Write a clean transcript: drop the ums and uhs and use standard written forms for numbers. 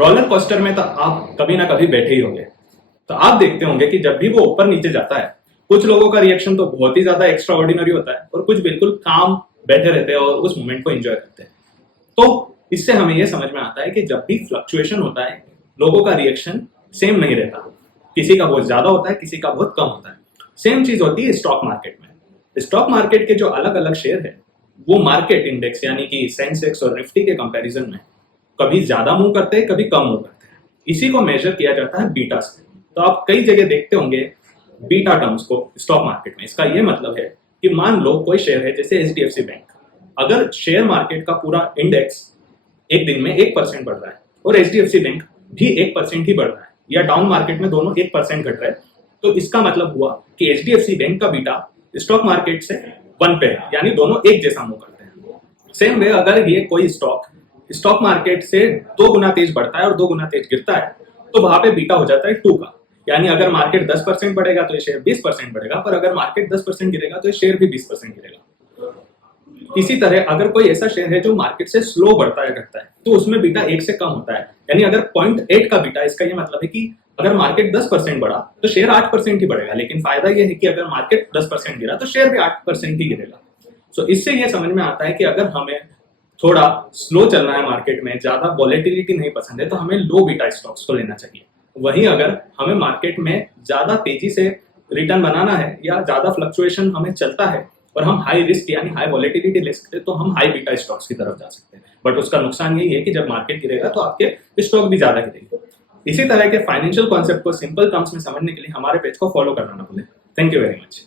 Roller coaster में तो आप कभी ना कभी बैठे ही होंगे। तो आप देखते होंगे कि जब भी वो ऊपर नीचे जाता है, कुछ लोगों का रिएक्शन तो बहुत ही ज्यादा एक्स्ट्रा ऑर्डिनरी होता है और कुछ बिल्कुल काम बैठे रहते हैं और उस मोमेंट को एंजॉय करते हैं। तो इससे हमें यह समझ में आता है कि जब भी फ्लक्चुएशन होता है, लोगों का रिएक्शन सेम नहीं रहता। किसी का बहुत ज्यादा होता है, किसी का बहुत कम होता है। सेम चीज होती है स्टॉक मार्केट में। स्टॉक मार्केट के जो अलग अलग शेयर है, वो मार्केट इंडेक्स यानी कि सेंसेक्स और निफ्टी के कंपैरिजन में कभी ज्यादा मूव करते हैं, कभी कम मूव करते हैं। इसी को मेजर किया जाता है बीटा से। तो आप कई जगह देखते होंगे बीटा टर्म्स को स्टॉक मार्केट में। इसका ये मतलब है कि मान लो कोई शेयर है जैसे एचडीएफसी बैंक, अगर शेयर मार्केट का पूरा इंडेक्स एक दिन में 1% बढ़ रहा है और एचडीएफसी बैंक भी 1% ही बढ़ रहा है, या डाउन मार्केट में दोनों 1% घट रहे हैं, तो इसका मतलब हुआ कि एचडीएफसी बैंक का बीटा स्टॉक मार्केट से 1 पे है, यानी दोनों एक जैसा मूव करते हैं। सेम वे अगर ये कोई स्टॉक मार्केट से 2 गुना तेज बढ़ता है और 2 गुना तेज गिरता है, तो वहां पे बीटा हो जाता है 2 का। यानी अगर मार्केट 10% बढ़ेगा तो ये शेयर 20% बढ़ेगा, पर अगर मार्केट 10% गिरेगा तो ये शेयर भी 20% गिरेगा। इसी तरह अगर कोई ऐसा शेयर है जो मार्केट से स्लो बढ़ता है घटता है, तो उसमें बीटा 1 से कम होता है। यानी अगर 0.8 का बीटा, इसका ये मतलब है कि अगर मार्केट 10% बढ़ा तो शेयर 8% ही बढ़ेगा, लेकिन फायदा यह है कि अगर मार्केट 10% गिरा तो शेयर भी 8% ही गिरेगा। सो इससे यह समझ में आता है कि अगर हमें थोड़ा स्लो चलना है मार्केट में, ज्यादा वॉलेटिलिटी नहीं पसंद है, तो हमें लो बीटा स्टॉक्स को लेना चाहिए। वहीं अगर हमें मार्केट में ज्यादा तेजी से रिटर्न बनाना है या ज्यादा फ्लक्चुएशन हमें चलता है और हम हाई रिस्क यानी हाई वॉलेटिलिटी ले सकते हैं, तो हम हाई बीटा स्टॉक्स की तरफ जा सकते हैं। बट उसका नुकसान यही है कि जब मार्केट गिरेगा तो आपके स्टॉक भी ज्यादा गिरेंगे। इसी तरह के फाइनेंशियल कॉन्सेप्ट को सिंपल टर्म्स में समझने के लिए हमारे पेज को फॉलो करना ना भूलें। Thank you very much.